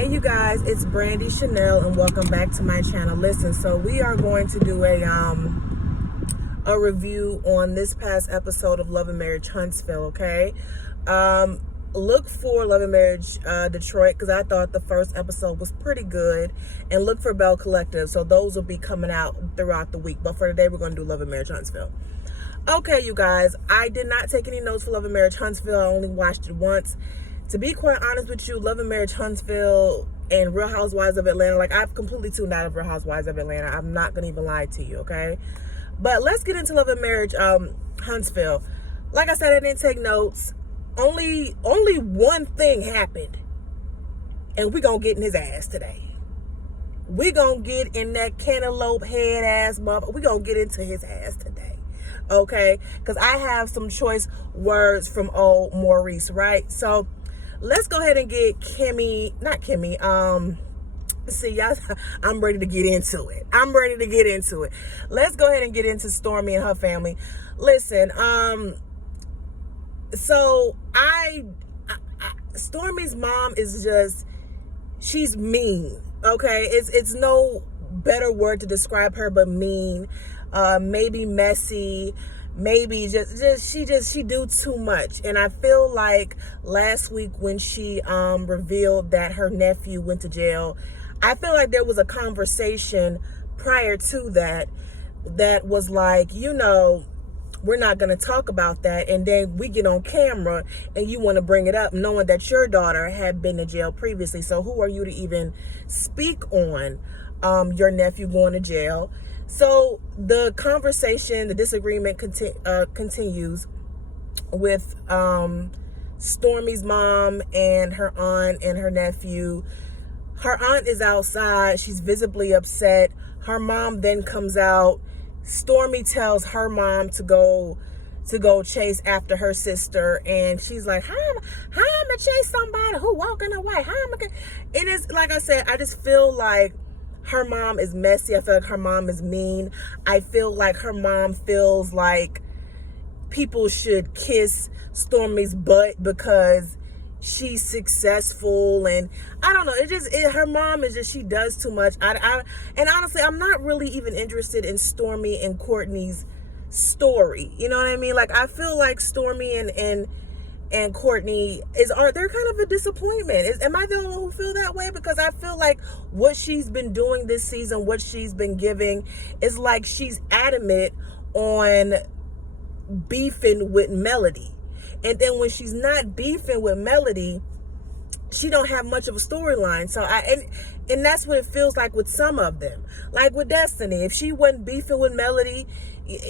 Hey you guys, it's Brandy Chanel and welcome back to my channel. Listen, so we are going to do a review on this past episode of Love and Marriage Huntsville, okay? Look for Love and Marriage Detroit, because I thought the first episode was pretty good, and look for Bell Collective, so those will be coming out throughout the week. But for today, we're going to do Love and Marriage Huntsville. Okay, you guys, I did not take any notes for Love and Marriage Huntsville. I only watched it once. To be quite honest with you, Love and Marriage Huntsville and Real Housewives of Atlanta, like, I've completely tuned out of Real Housewives of Atlanta. I'm not going to even lie to you, okay? But let's get into Love and Marriage Huntsville. Like I said, I didn't take notes. Only one thing happened. And we're going to get in his ass today. We're going to get in that cantaloupe head ass mother. We're going to get into his ass today. Okay? Because I have some choice words from old Maurice, right? So let's go ahead and get see, y'all, I'm ready to get into it. Let's go ahead and get into Stormy and her family. Listen, so Stormy's mom is just, she's mean, okay? It's no better word to describe her but mean, maybe messy, maybe she do too much. And I feel like last week when she revealed that her nephew went to jail, I feel like there was a conversation prior to that was like, you know, we're not going to talk about that. And then we get on camera and you want to bring it up knowing that your daughter had been to jail previously. So who are you to even speak on your nephew going to jail? So the conversation, the disagreement continues with Stormy's mom and her aunt and her nephew. Her aunt is outside. She's visibly upset. Her mom then comes out. Stormy tells her mom to go chase after her sister, and she's like, how am I gonna chase somebody who walking away? How am I gonna? It is, like I said, I just feel like her mom is messy. I feel like her mom is mean. I feel like her mom feels like people should kiss Stormy's butt because she's successful, and I don't know, her mom is just, she does too much. And honestly, I'm not really even interested in Stormy and Courtney's story, you know what I mean? Like, I feel like Stormy and Courtney they're kind of a disappointment. Am I the only one who feel that way? Because I feel like what she's been doing this season, what she's been giving, is like she's adamant on beefing with Melody. And then when she's not beefing with Melody, she don't have much of a storyline. So and that's what it feels like with some of them. Like with Destiny, if she wasn't beefing with Melody,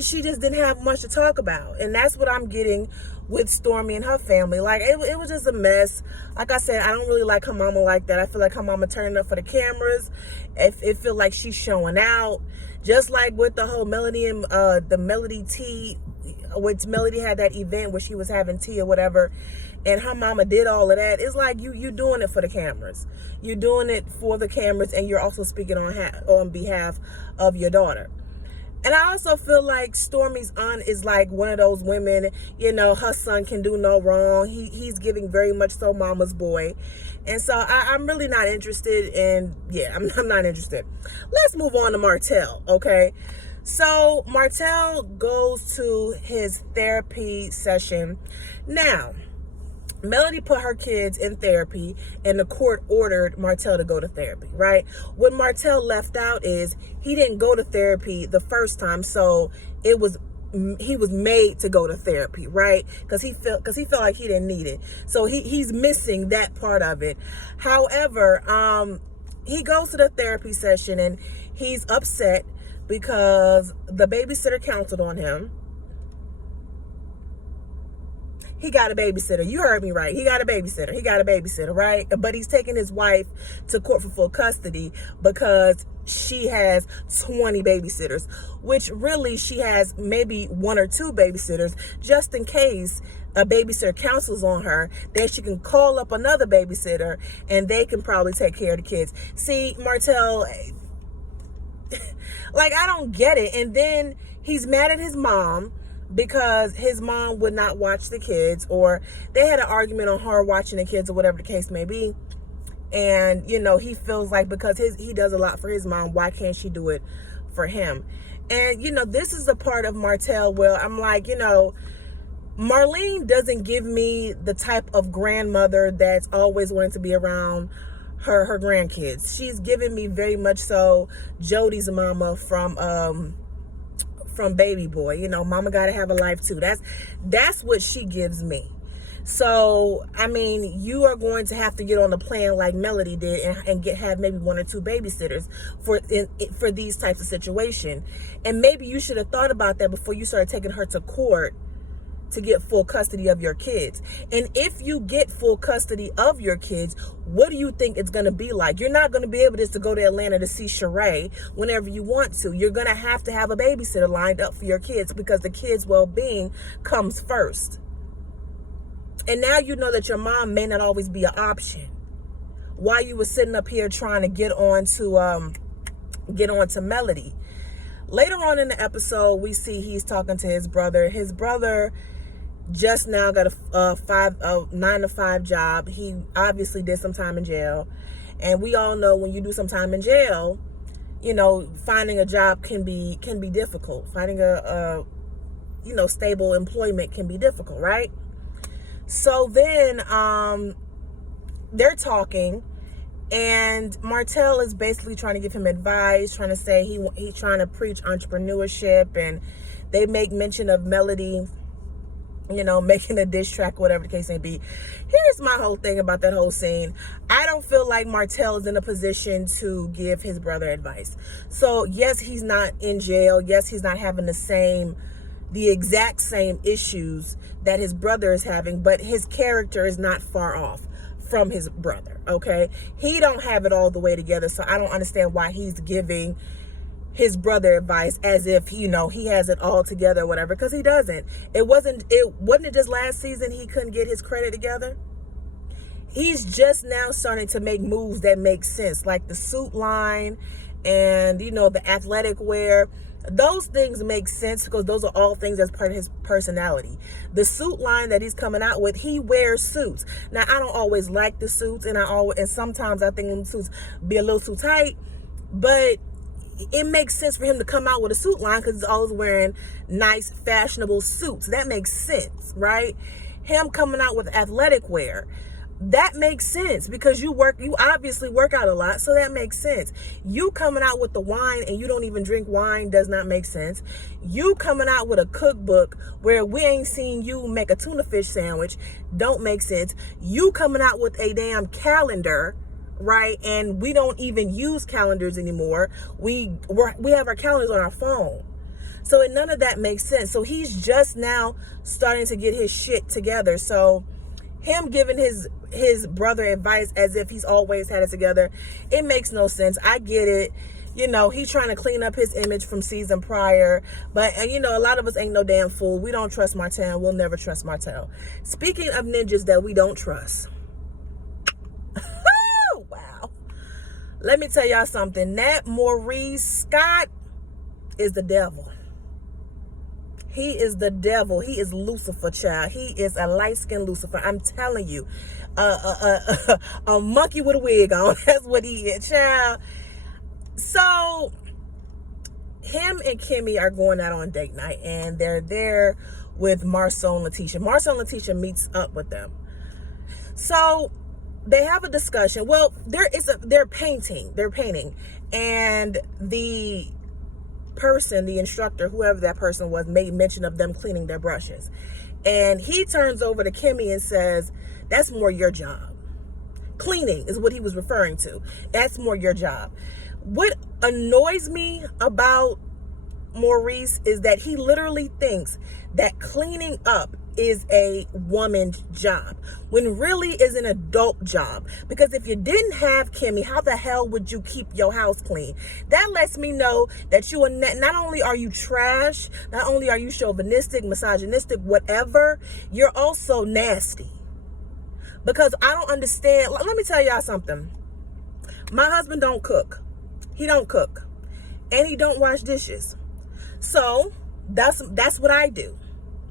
she just didn't have much to talk about. And that's what I'm getting with Stormy and her family. Like, it was just a mess. Like I said, I don't really like her mama like that. I feel like her mama turning up for the cameras. It feel like she's showing out. Just like with the whole Melody and the Melody tea, which Melody had that event where she was having tea or whatever, and her mama did all of that. It's like you doing it for the cameras. You're doing it for the cameras, and you're also speaking on behalf of your daughter. And I also feel like Stormy's aunt is like one of those women, you know, her son can do no wrong. He's giving very much so mama's boy. And so I'm really not interested in, I'm not interested. Let's move on to Martell, okay? So Martell goes to his therapy session. Now, Melody put her kids in therapy and the court ordered Martell to go to therapy, right? What Martell left out is he didn't go to therapy the first time, so he was made to go to therapy, right? Because he felt like he didn't need it. So he's missing that part of it. However, he goes to the therapy session and he's upset because the babysitter counseled on him. He got a babysitter. You heard me right. He got a babysitter, right? But he's taking his wife to court for full custody because she has 20 babysitters, which really she has maybe one or two babysitters, just in case a babysitter counsels on her, then she can call up another babysitter and they can probably take care of the kids. See, Martell, like, I don't get it. And then he's mad at his mom because his mom would not watch the kids, or they had an argument on her watching the kids or whatever the case may be. And, he feels like because he does a lot for his mom, why can't she do it for him? And, this is the part of Martell where I'm like, Marlene doesn't give me the type of grandmother that's always wanting to be around her grandkids. She's giving me very much so Jody's mama from Baby Boy. Mama gotta have a life too. That's what she gives me. So, I mean, you are going to have to get on the plan like Melody did and have maybe 1 or 2 babysitters for these types of situations. And maybe you should have thought about that before you started taking her to court to get full custody of your kids. And if you get full custody of your kids, what do you think it's going to be like? You're not going to be able just to go to Atlanta to see Sheree whenever you want to. You're going to have a babysitter lined up for your kids because the kids' well-being comes first. And now you know that your mom may not always be an option. While you were sitting up here trying to get on to Melody. Later on in the episode, we see he's talking to his brother. His brother just now got a 9 to 5 job. He obviously did some time in jail. And we all know when you do some time in jail, finding a job can be difficult. Finding a stable employment can be difficult, right? So then they're talking, and Martell is basically trying to give him advice, trying to say he's trying to preach entrepreneurship, and they make mention of Melody, making a diss track, whatever the case may be. Here's my whole thing about that whole scene. I don't feel like Martell is in a position to give his brother advice. So yes, he's not in jail. Yes, he's not having the exact same issues that his brother is having, but his character is not far off from his brother, okay? He don't have it all the way together, so I don't understand why he's giving his brother advice as if, he has it all together or whatever, because he doesn't. Wasn't it just last season he couldn't get his credit together? He's just now starting to make moves that make sense, like the suit line and, the athletic wear. Those things make sense because those are all things that's part of his personality. The suit line that he's coming out with, he wears suits. Now, I don't always like the suits, and sometimes I think the suits be a little too tight, but it makes sense for him to come out with a suit line because he's always wearing nice, fashionable suits. That makes sense, right? Him coming out with athletic wear, that makes sense because you obviously work out a lot, so that makes sense. You coming out with the wine and you don't even drink wine does not make sense. You coming out with a cookbook where we ain't seen you make a tuna fish sandwich don't make sense. You coming out with a damn calendar, right? And we don't even use calendars anymore. We have our calendars on our phone. So none of that makes sense. So he's just now starting to get his shit together. So him giving his brother advice as if he's always had it together, it makes no sense. I get it. He's trying to clean up his image from season prior. But, a lot of us ain't no damn fool. We don't trust Martell. We'll never trust Martell. Speaking of ninjas that we don't trust. Wow. Let me tell y'all something. That Maurice Scott is the devil. He is the devil. He is Lucifer, child. He is a light-skinned Lucifer. I'm telling you. A monkey with a wig on. That's what he is, child. So, him and Kimmy are going out on date night. And they're there with Marcel and Letitia. Marcel and Letitia meets up with them. So, they have a discussion. Well, they're painting. They're painting. And the instructor, whoever that person was, made mention of them cleaning their brushes. And he turns over to Kimmy and says, that's more your job. Cleaning is what he was referring to. That's more your job. What annoys me about Maurice is that he literally thinks that cleaning up is a woman's job when really is an adult job. Because if you didn't have Kimmy, how the hell would you keep your house clean? That lets me know that you are not only are you trash, not only are you chauvinistic, misogynistic, whatever, you're also nasty. Because I don't understand. Let me tell y'all something. My husband don't cook. He don't cook. And he don't wash dishes. So that's what I do,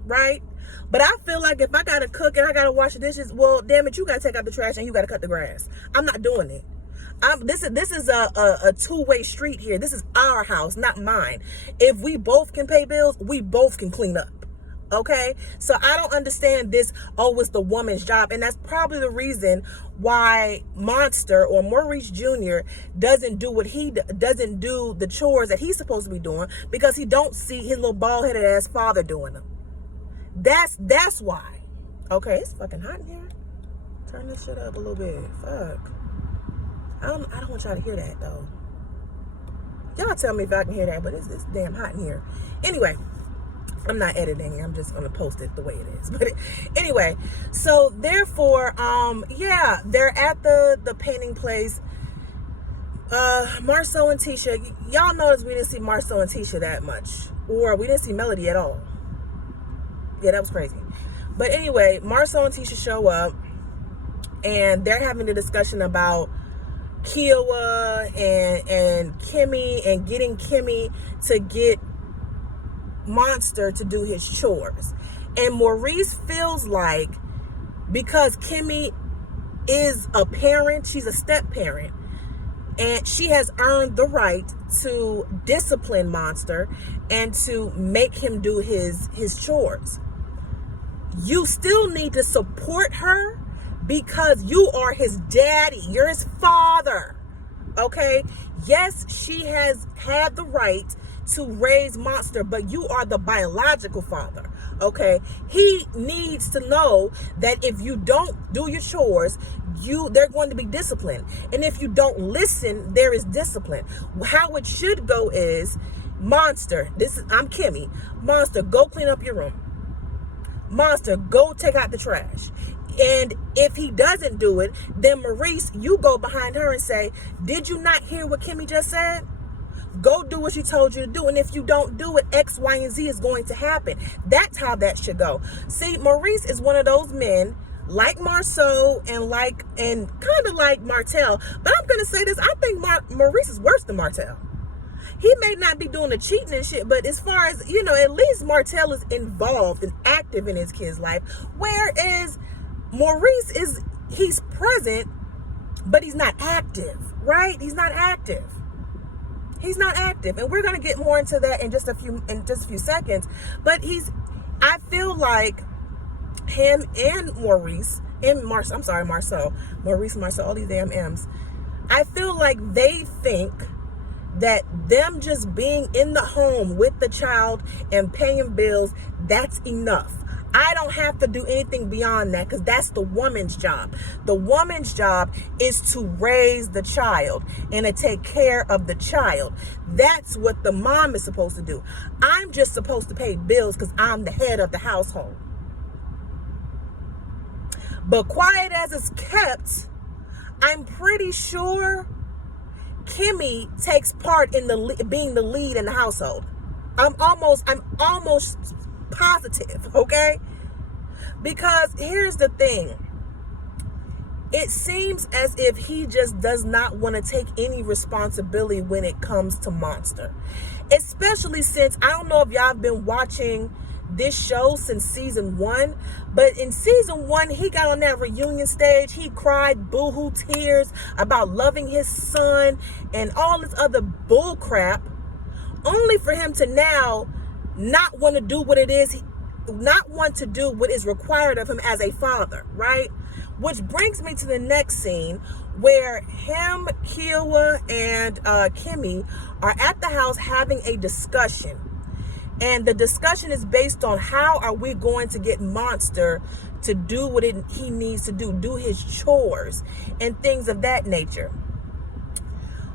right? But I feel like if I gotta cook and I gotta wash the dishes, well, damn it, you gotta take out the trash and you gotta cut the grass. I'm not doing it. This is a two-way street here. This is our house, not mine. If we both can pay bills, we both can clean up. Okay? So I don't understand this, oh, it's the woman's job. And that's probably the reason why Monster or Maurice Jr. doesn't do the chores that he's supposed to be doing, because he don't see his little bald-headed ass father doing them. That's why. Okay, it's fucking hot in here. Turn this shit up a little bit. Fuck. I don't want y'all to hear that though. Y'all tell me if I can hear that, but it's damn hot in here. Anyway, I'm not editing. I'm just gonna post it the way it is. But anyway, so therefore, yeah, they're at the painting place. Marceau and Tisha, y'all notice we didn't see Marceau and Tisha that much, or we didn't see Melody at all. Yeah, that was crazy. But anyway, Marceau and Tisha show up, and they're having a discussion about Kiowa and Kimmy, and getting Kimmy to get Monster to do his chores. And Maurice feels like, because Kimmy is a parent, she's a step parent, and she has earned the right to discipline Monster and to make him do his chores. You still need to support her, because you are his daddy. You're his father. Okay? Yes, she has had the right to raise Monster, but you are the biological father. Okay? He needs to know that if you don't do your chores, they're going to be disciplined. And if you don't listen, there is discipline. How it should go is, Monster, I'm Kimmy. Monster, go clean up your room. Monster, go take out the trash. And if he doesn't do it, then Maurice, you go behind her and say, did you not hear what Kimmy just said? Go do what she told you to do. And if you don't do it, X, Y, and Z is going to happen. That's how that should go. See, Maurice is one of those men, like Marceau and kind of like Martell. But I'm going to say this, I think Maurice is worse than Martell. He may not be doing the cheating and shit, but as far as, at least Martell is involved and active in his kid's life. Whereas Maurice he's present, but he's not active, right? He's not active. And we're going to get more into that in just a few seconds. But I feel like him and Maurice, Marceau, all these damn M's. I feel like they think that them just being in the home with the child and paying bills, that's enough. I don't have to do anything beyond that, because that's the woman's job. The woman's job is to raise the child and to take care of the child. That's what the mom is supposed to do. I'm just supposed to pay bills because I'm the head of the household. But quiet as it's kept, I'm pretty sure Kimmy takes part in being the lead in the household. I'm almost positive, okay? Because here's the thing. It seems as if he just does not want to take any responsibility when it comes to Monster. Especially since, I don't know if y'all have been watching this show since season 1, but in season 1, he got on that reunion stage, he cried boohoo tears about loving his son and all this other bull crap, only for him to now not want to do what is required of him as a father, right? Which brings me to the next scene, where him, Kiowa, and Kimmy are at the house having a discussion. And the discussion is based on how are we going to get Monster to do what he needs to do his chores and things of that nature.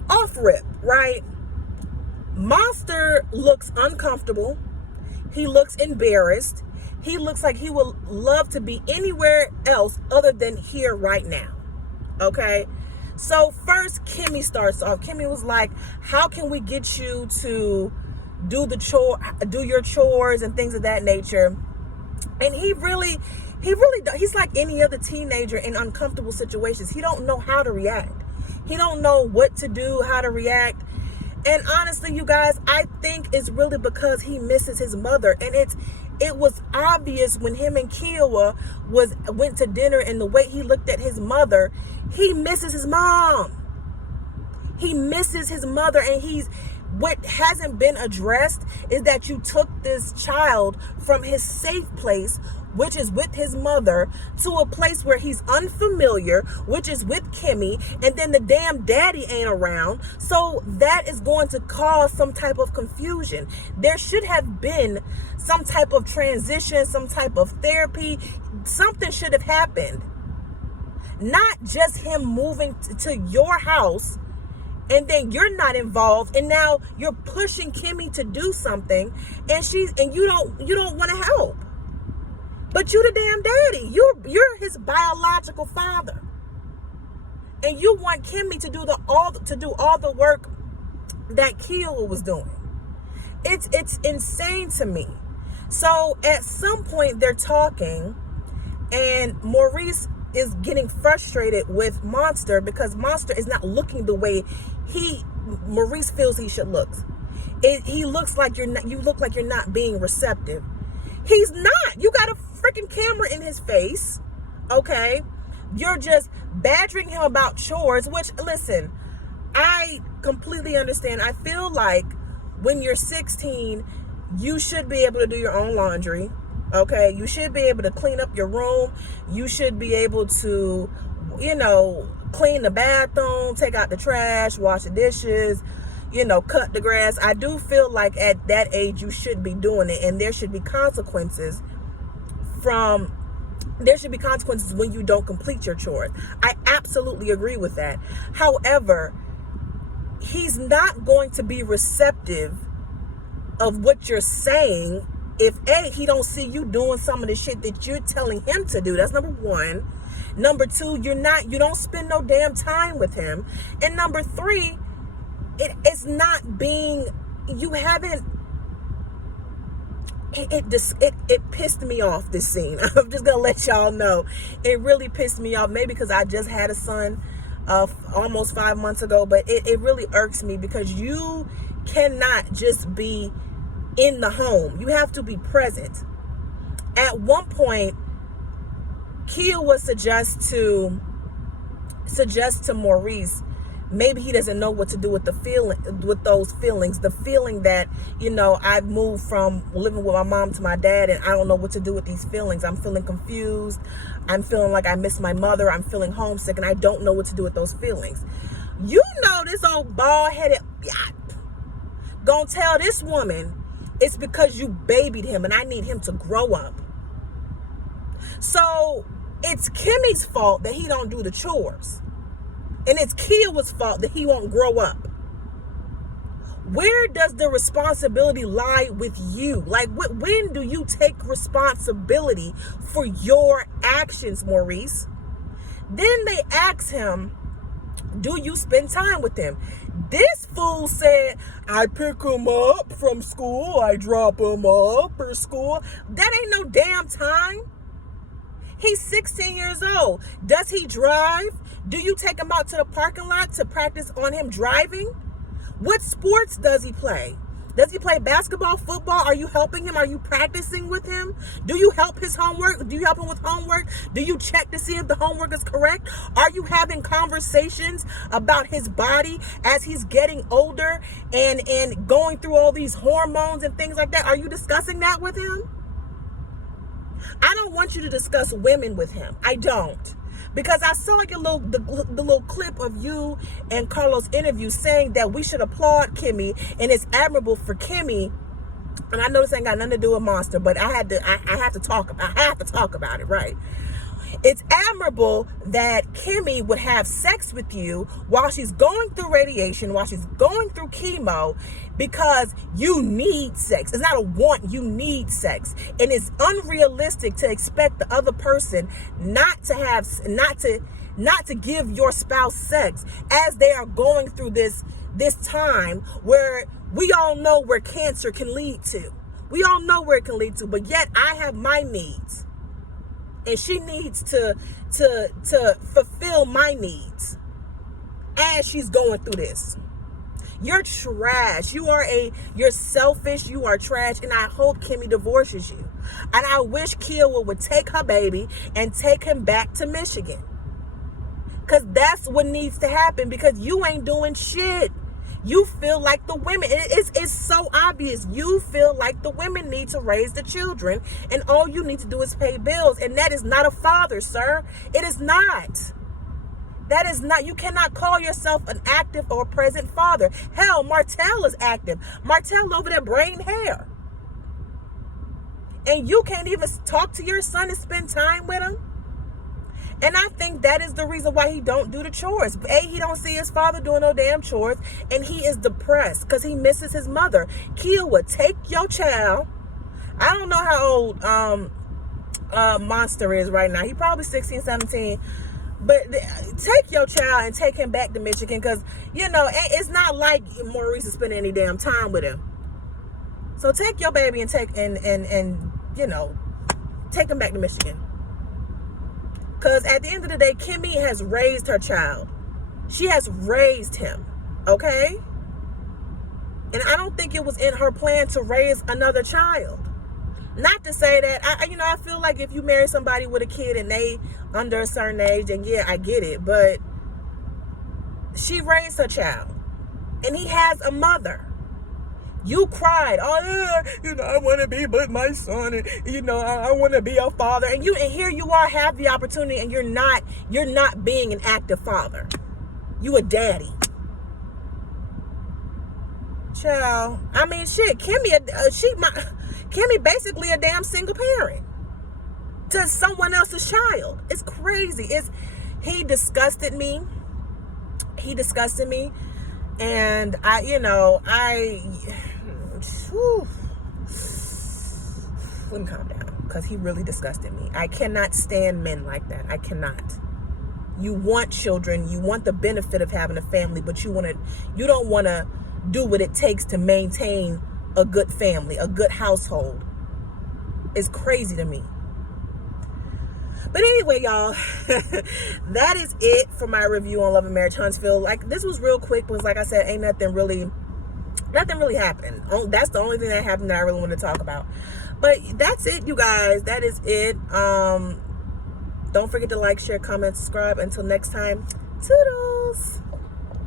Off rip, right? Monster looks uncomfortable. He looks embarrassed. He looks like he would love to be anywhere else other than here right now. Okay? So first, Kimmy starts off. Kimmy was like, how can we get you to do your chores and things of that nature? And he's like any other teenager in uncomfortable situations. He don't know how to react. He don't know what to do, how to react. And honestly, you guys, I think it's really because he misses his mother. And It was obvious when him and Kiowa went to dinner, and the way he looked at his mother, he misses his mom. He misses his mother, and what hasn't been addressed is that you took this child from his safe place, which is with his mother, to a place where he's unfamiliar, which is with Kimmy, and then the damn daddy ain't around. So that is going to cause some type of confusion. There should have been some type of transition, some type of therapy. Something should have happened. Not just him moving to your house and then you're not involved, and now you're pushing Kimmy to do something, and you don't want to help. But you the damn daddy. You're his biological father. And you want Kimmy to do all the work that Kiowa was doing. It's insane to me. So at some point they're talking, and Maurice is getting frustrated with Monster because Monster is not looking the way Maurice feels he should look. You look like you're not being receptive. He's not. You got a freaking camera in his face. Okay? You're just badgering him about chores, which, listen, I completely understand. I feel like when you're 16, you should be able to do your own laundry. Okay? You should be able to clean up your room. You should be able to, clean the bathroom, take out the trash, wash the dishes, cut the grass. I do feel like at that age you should be doing it, and there should be consequences when you don't complete your chores. I absolutely agree with that. However, he's not going to be receptive of what you're saying if he don't see you doing some of the shit that you're telling him to do. That's number one. Number two, you don't spend no damn time with him. And number three, it's not being, you haven't, it pissed me off, this scene. I'm just gonna let y'all know. It really pissed me off, maybe because I just had a son almost 5 months ago, but it really irks me because you cannot just be in the home. You have to be present. At one point, Kiowa suggests to Maurice, maybe he doesn't know what to do with those feelings. The feeling that, I've moved from living with my mom to my dad, and I don't know what to do with these feelings. I'm feeling confused. I'm feeling like I miss my mother. I'm feeling homesick, and I don't know what to do with those feelings. This old bald-headed gonna tell this woman it's because you babied him, and I need him to grow up. So it's Kimmy's fault that he don't do the chores. And it's Kiowa's fault that he won't grow up. Where does the responsibility lie with you? Like, when do you take responsibility for your actions, Maurice? Then they ask him, do you spend time with him? This fool said, I pick him up from school, I drop him off for school. That ain't no damn time. He's 16 years old. Does he drive? Do you take him out to the parking lot to practice on him driving? What sports does he play? Does he play basketball, football? Are you helping him? Are you practicing with him? Do you help his homework? Do you help him with homework? Do you check to see if the homework is correct? Are you having conversations about his body as he's getting older and going through all these hormones and things like that? Are you discussing that with him? I don't want you to discuss women with him. I don't. Because I saw the little clip of you and Carlos' interview saying that we should applaud Kimmy and it's admirable for Kimmy. And I know this ain't got nothing to do with Monster, but I have to talk about it, right? It's admirable that Kimmy would have sex with you while she's going through radiation, while she's going through chemo, because you need sex. It's not a want, you need sex. And it's unrealistic to expect the other person not to give your spouse sex as they are going through this time where we all know where cancer can lead to. We all know where it can lead to, but yet I have my needs. And she needs to fulfill my needs as she's going through this. You're trash. You're selfish. You are trash. And I hope Kimmy divorces you. And I wish Kiowa would take her baby and take him back to Michigan. Because that's what needs to happen, because you ain't doing shit. You feel like the women, it's so obvious. You feel like the women need to raise the children, and all you need to do is pay bills. And that is not a father, sir. It is not. That is not, you cannot call yourself an active or present father. Hell, Martell is active. Martell over there braiding hair. And you can't even talk to your son and spend time with him. And I think that is the reason why he don't do the chores. A, he don't see his father doing no damn chores, and he is depressed because he misses his mother. Kiowa, take your child. I don't know how old Monster is right now. He probably 16, 17. But take your child and take him back to Michigan, because, you know, it's not like Maurice is spending any damn time with him. So take your baby and take you know, take him back to Michigan. Because at the end of the day, Kimmy has raised her child. She has raised him, okay? And I don't think it was in her plan to raise another child. Not to say that, I feel like if you marry somebody with a kid and they under a certain age, and yeah, I get it, but she raised her child. And he has a mother. You cried, oh yeah, I want to be with my son, and I want to be a father, and here you are, have the opportunity, and you're not being an active father. You a daddy. Child, I mean, shit, Kimmy basically a damn single parent to someone else's child. It's crazy. He disgusted me. And let me calm down, because he really disgusted me. I cannot stand men like that. I cannot. You want children, you want the benefit of having a family, but you don't want to do what it takes to maintain a good family, a good household. It's crazy to me. But anyway, y'all, that is it for my review on Love and Marriage Huntsville. Like, this was real quick because, like I said, ain't nothing really happened. That's the only thing that happened that I really want to talk about. But that's it, you guys. That is it. Don't forget to like, share, comment, subscribe. Until next time, toodles.